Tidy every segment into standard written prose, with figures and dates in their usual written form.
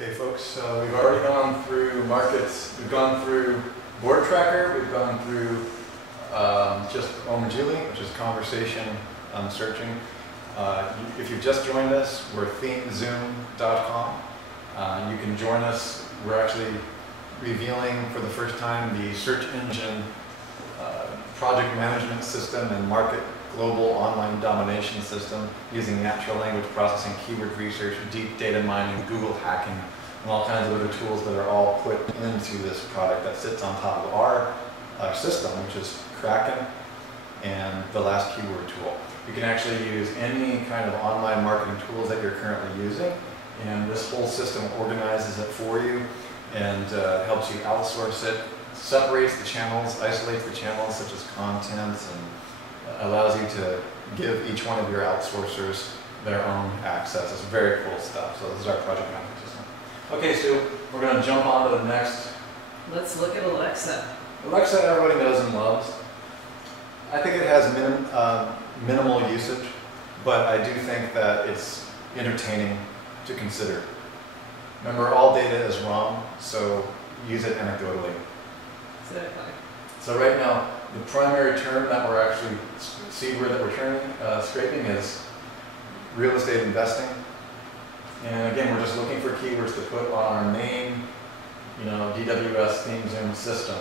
Okay, folks, we've already gone through markets, we've gone through board tracker, we've gone through just Omajili, which is conversation searching. If you've just joined us, we're themezoom.com. You can join us. We're actually revealing for the first time the search engine project management system and market global online domination system using natural language processing, keyword research, deep data mining, Google hacking, and all kinds of other tools that are all put into this product that sits on top of our system, which is Kraken and the last keyword tool. You can actually use any kind of online marketing tools that you're currently using, and this whole system organizes it for you and helps you outsource it, separates the channels, isolates the channels such as content, and allows you to give each one of your outsourcers their own access. It's very cool stuff. So this is our project management system. Okay, so we're going to jump on to the next. Let's look at Alexa. Alexa, everybody knows and loves. I think it has minimal usage, but I do think that it's entertaining to consider. Remember, all data is wrong, so use it anecdotally. Exactly. So right now, the primary term that we're actually, seed word that we're scraping is real estate investing. And again, we're just looking for keywords to put on our main, DWS theme zoom system.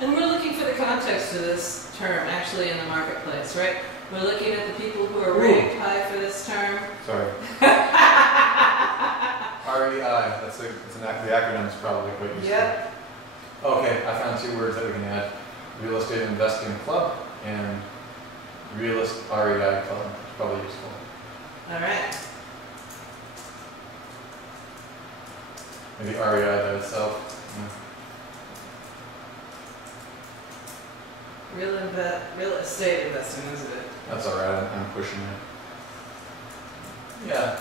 And we're looking for the context of this term actually in the marketplace, right? We're looking at the people who are ranked high for this term. Sorry. REI, the acronym is probably quite useful. Yep. Okay, I found two words that we can add. Real estate investing club and realist REI club. It's probably useful. All right. Maybe REI by itself. Real estate investing, isn't it? That's all right. I'm pushing it. Yeah.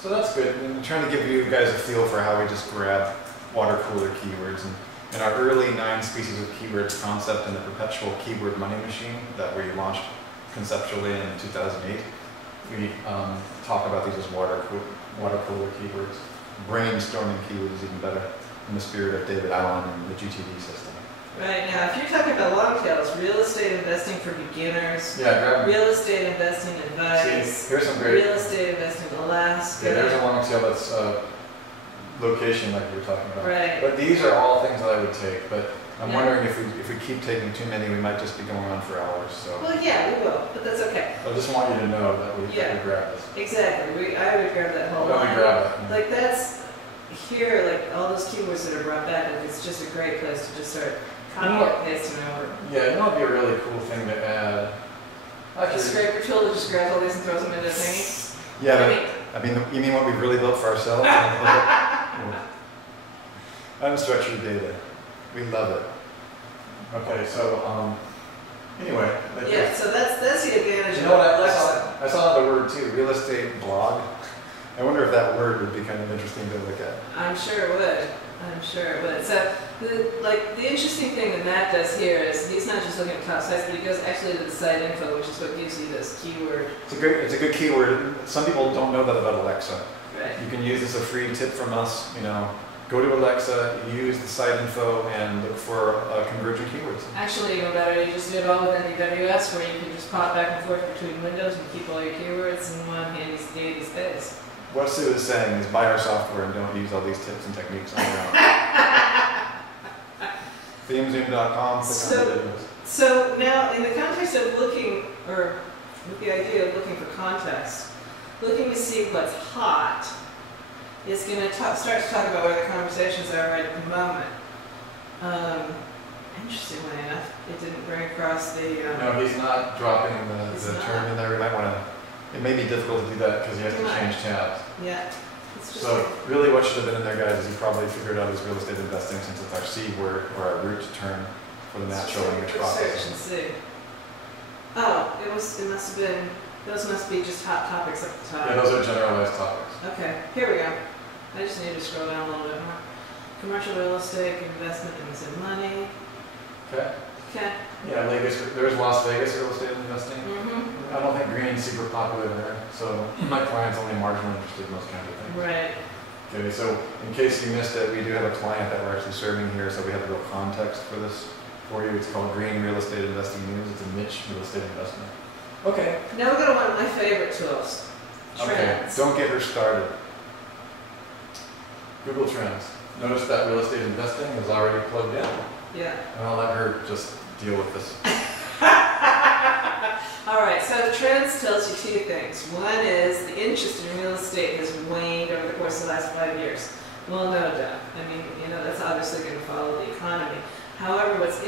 So that's good. I'm trying to give you guys a feel for how we just grab water cooler keywords. And in our early 9 species of keywords concept in the perpetual keyword money machine that we launched conceptually in 2008, we talk about these as water cooler keywords. Brainstorming keywords is even better in the spirit of David Allen and the GTD system. Right, now if you're talking about long tails, real estate investing for beginners, real estate investing advice, See, here's some great real estate investing Alaska. Yeah, there's a long tail that's location like you were talking about. Right. But these are all things that I would take. But I'm wondering if we keep taking too many, we might just be going on for hours. So. Well, yeah, we will, but that's okay. I just want you to know that we grab this. Exactly. I would grab that whole line. Grab it. Like that's here, like all those keywords that are brought back. Like, it's just a great place to just start copying and pasting over. Yeah, it might be a really cool thing to add. Actually, a scraper tool that just grabs all these and throws them into a thingy. Yeah, but you mean what we've really built for ourselves? Unstructured data. We love it. Okay, so anyway. Yeah, so that's the advantage. You know what I saw the word too, real estate blog. I wonder if that word would be kind of interesting to look at. I'm sure it would. I'm sure it would. So the interesting thing that Matt does here is he's not just looking at top sites, but he goes actually to the site info, which is what gives you this keyword. It's a good keyword. Some people don't know that about Alexa. Right. You can use this as a free tip from us. Go to Alexa, use the site info, and look for convergent keywords. Actually, even better, you just do it all within AWS, where you can just pop back and forth between windows and keep all your keywords in one handy space. What Sue is saying is buy our software and don't use all these tips and techniques on your own. Themezoom.com. So now, in the context of looking, or with the idea of looking for context, looking to see what's hot, is going to start to talk about where the conversations are right at the moment. Interestingly enough, it didn't bring across the... No, he's not dropping the term in there. We might want to... It may be difficult to do that because you have to change tabs. Yeah. So really what should have been in there, guys, is you probably figured out is real estate investing, since it's our C word or our root term for the natural language processing. Search and see. Oh, it must have been, those must be just hot topics at the top. Yeah, those are generalized topics. Okay, here we go. I just need to scroll down a little bit more. Commercial real estate, investment in money. Okay. Okay. Yeah, there's Las Vegas real estate investing. Mm-hmm. I don't think green's super popular there, so my client's only marginally interested in those kinds of things. Right. Okay, so in case you missed it, we do have a client that we're actually serving here, so we have a real context for this for you. It's called Green Real Estate Investing News. It's a niche real estate investment. Okay. Now we're going to one of my favorite tools, Trends. Okay, don't get her started. Google Trends. Notice that real estate investing is already plugged in. Yeah. And I'll let her just deal with this. All right, so Trends tells you two things. One is the interest in real estate has waned over the course of the last 5 years. Well, no doubt. I mean, you know, that's obviously going to follow the economy. However, what's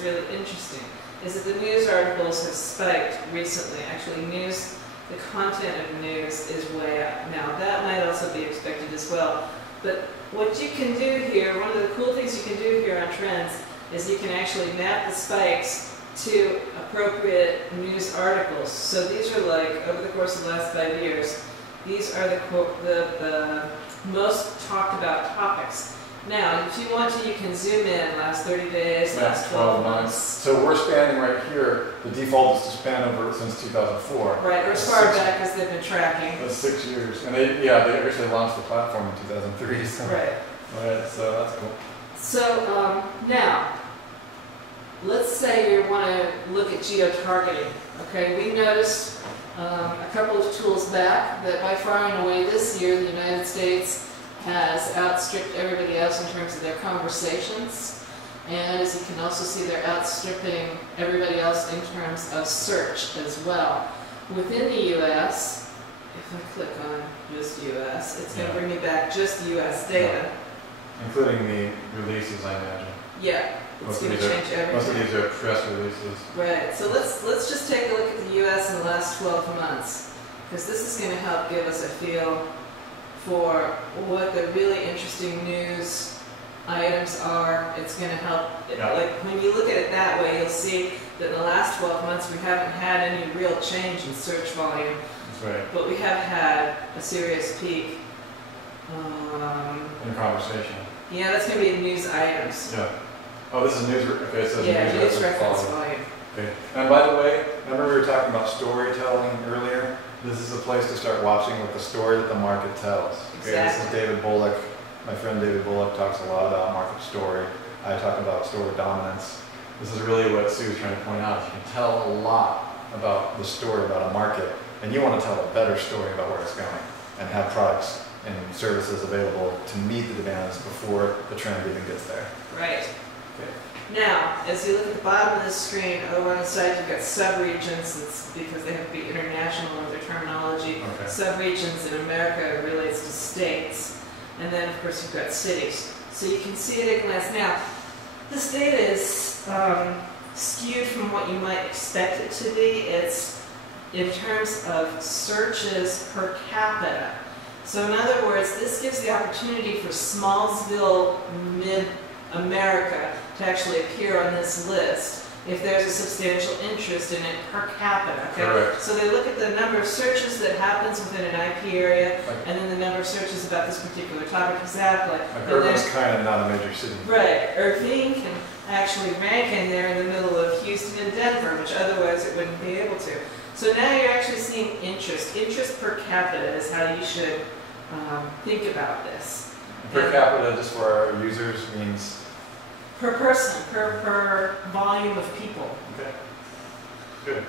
really interesting, is that the news articles have spiked recently. Actually, the content of news is way up. Now, that might also be expected as well. But what you can do here, one of the cool things you can do here on Trends, is you can actually map the spikes to appropriate news articles. So these are like, over the course of the last 5 years, these are the most talked about topics. Now, if you want to, you can zoom in last 30 days, last 12 months. So we're spanning right here. The default is to span over since 2004. Right, or as far back as they've been tracking. That's 6 years. And they actually launched the platform in 2003. So. Right. Right, so that's cool. So now, let's say you want to look at geo-targeting. Okay, we noticed a couple of tools back that by far and away this year the United States has outstripped everybody else in terms of their conversations. And as you can also see, they're outstripping everybody else in terms of search as well. Within the US, if I click on just US, it's going to bring me back just the US data. Including the releases, I imagine. Yeah, it's going to change everything. Most of these are press releases. Right, so let's just take a look at the US in the last 12 months, because this is going to help give us a feel for what the really interesting news items are. It's going to help, like when you look at it that way, you'll see that in the last 12 months we haven't had any real change in search volume. That's right. But we have had a serious peak. In conversation. Yeah, that's going to be news items. Yeah. Oh, this is news. Okay, so news reference volume. Okay. And by the way, remember we were talking about storytelling earlier? This is a place to start watching with the story that the market tells. Okay, Exactly. This is David Bullock. My friend David Bullock talks a lot about market story. I talk about story dominance. This is really what Sue's trying to point out. You can tell a lot about the story about a market, and you want to tell a better story about where it's going, and have products and services available to meet the demands before the trend even gets there. Right. Okay. Now, as you look at the bottom of the screen, over on the side you've got subregions. That's because they have to be international in their terminology. Okay. Subregions in America relates to states. And then, of course, you've got cities. So you can see it at a glance. Now, this data is skewed from what you might expect it to be. It's in terms of searches per capita. So in other words, this gives the opportunity for Smallsville, mid-America to actually appear on this list if there's a substantial interest in it per capita. Okay? Correct. So they look at the number of searches that happens within an IP area, and then the number of searches about this particular topic. Exactly. Like Irvin's kind of not a major city. Right. Irvine can actually rank in there in the middle of Houston and Denver, which otherwise it wouldn't be able to. So now you're actually seeing interest. Interest per capita is how you should think about this. Per capita, just for our users, means? Per person, per volume of people. Okay. Good.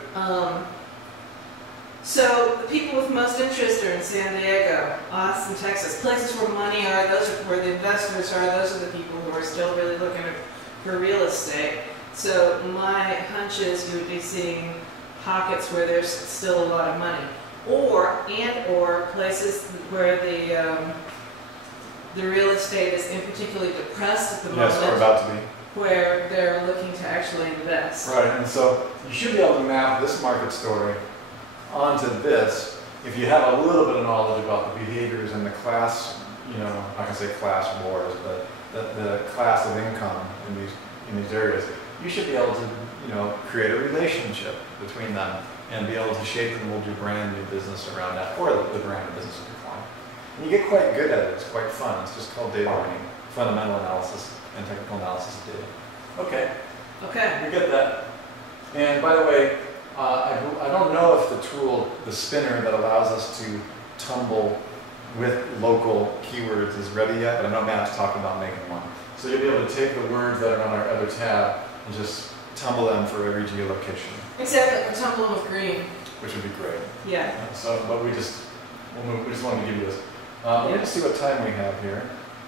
So the people with most interest are in San Diego, Austin, Texas. Places where money are, those are where the investors are, those are the people who are still really looking for real estate. So my hunch is you would be seeing pockets where there's still a lot of money. Or places where the real estate is in particularly depressed at the moment. Yes, or about to be. Where they're looking to actually invest. Right, and so you should be able to map this market story onto this if you have a little bit of knowledge about the behaviors and the class, I can say class wars, but the class of income in these areas. You should be able to, create a relationship between them and be able to shape and mold your brand new business around that, or the brand of business of your client. And you get quite good at it. It's quite fun. It's just called data mining, fundamental analysis and technical analysis of data. Okay. Okay. We get that. And by the way, I don't know if the tool, the spinner that allows us to tumble with local keywords is ready yet, but I know Matt's talking about making one. So you'll be able to take the words that are on our other tab and just tumble them for every geolocation. Exactly, or tumble them with green. Which would be great. Yeah. But we just wanted to give you this. Let me just see what time we have here,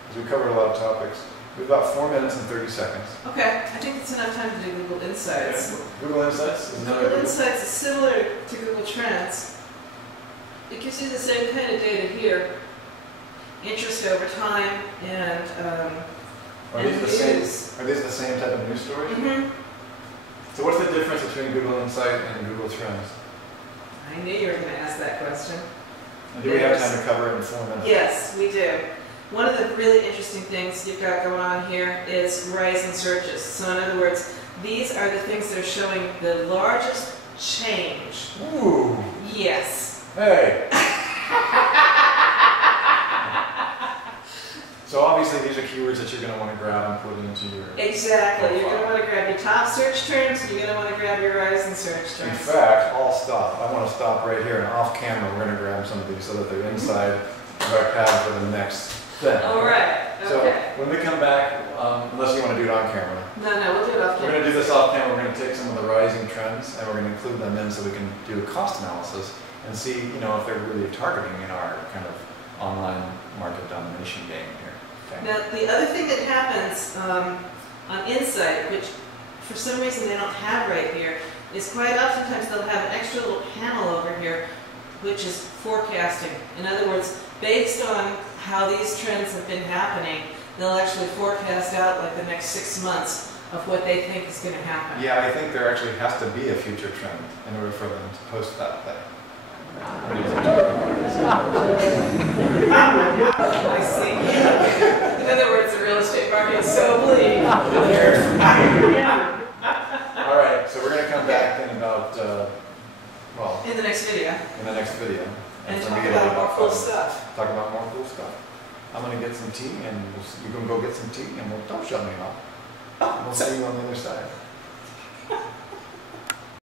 because we covered a lot of topics. We have about 4 minutes and 30 seconds. Okay, I think it's enough time to do Google Insights. Yeah. Google Insights is another. Google Insights is similar to Google Trends. It gives you the same kind of data here. Interest over time and Are these the same type of news story? Mm-hmm. So what's the difference between Google Insight and Google Trends? I knew you were going to ask that question. And do we have time to cover it in 4 minutes? Yes, we do. One of the really interesting things you've got going on here is rising searches. So in other words, these are the things that are showing the largest change. Ooh. Yes. Hey. So obviously these are keywords that you're going to want to grab and put into your Exactly. profile. You're going to want to grab your top search terms, and you're going to want to grab your rising search terms. In fact, I'll stop. I want to stop right here, and off camera we're going to grab some of these so that they're inside of our tab for the next thing. All right. Okay. So when we come back, unless you want to do it on camera. No, we'll do it off camera. We're going to do this off camera. We're going to take some of the rising trends and we're going to include them in so we can do a cost analysis and see, if they're really targeting in our kind of online market domination game here. Okay. Now, the other thing that happens on Insight, which for some reason they don't have right here, is quite oftentimes they'll have an extra little panel over here, which is forecasting. In other words, based on how these trends have been happening, they'll actually forecast out like the next 6 months of what they think is going to happen. Yeah, I think there actually has to be a future trend in order for them to post that thing. I see. In other words, the real estate market is so bleak. All right, so we're going to come back in about, in the next video. in the next video. And for talk me, it'll be about more cool fun. stuff. Talk about more cool stuff. I'm going to get some tea, and you can go get some tea, and don't shut me off. We'll see you on the other side.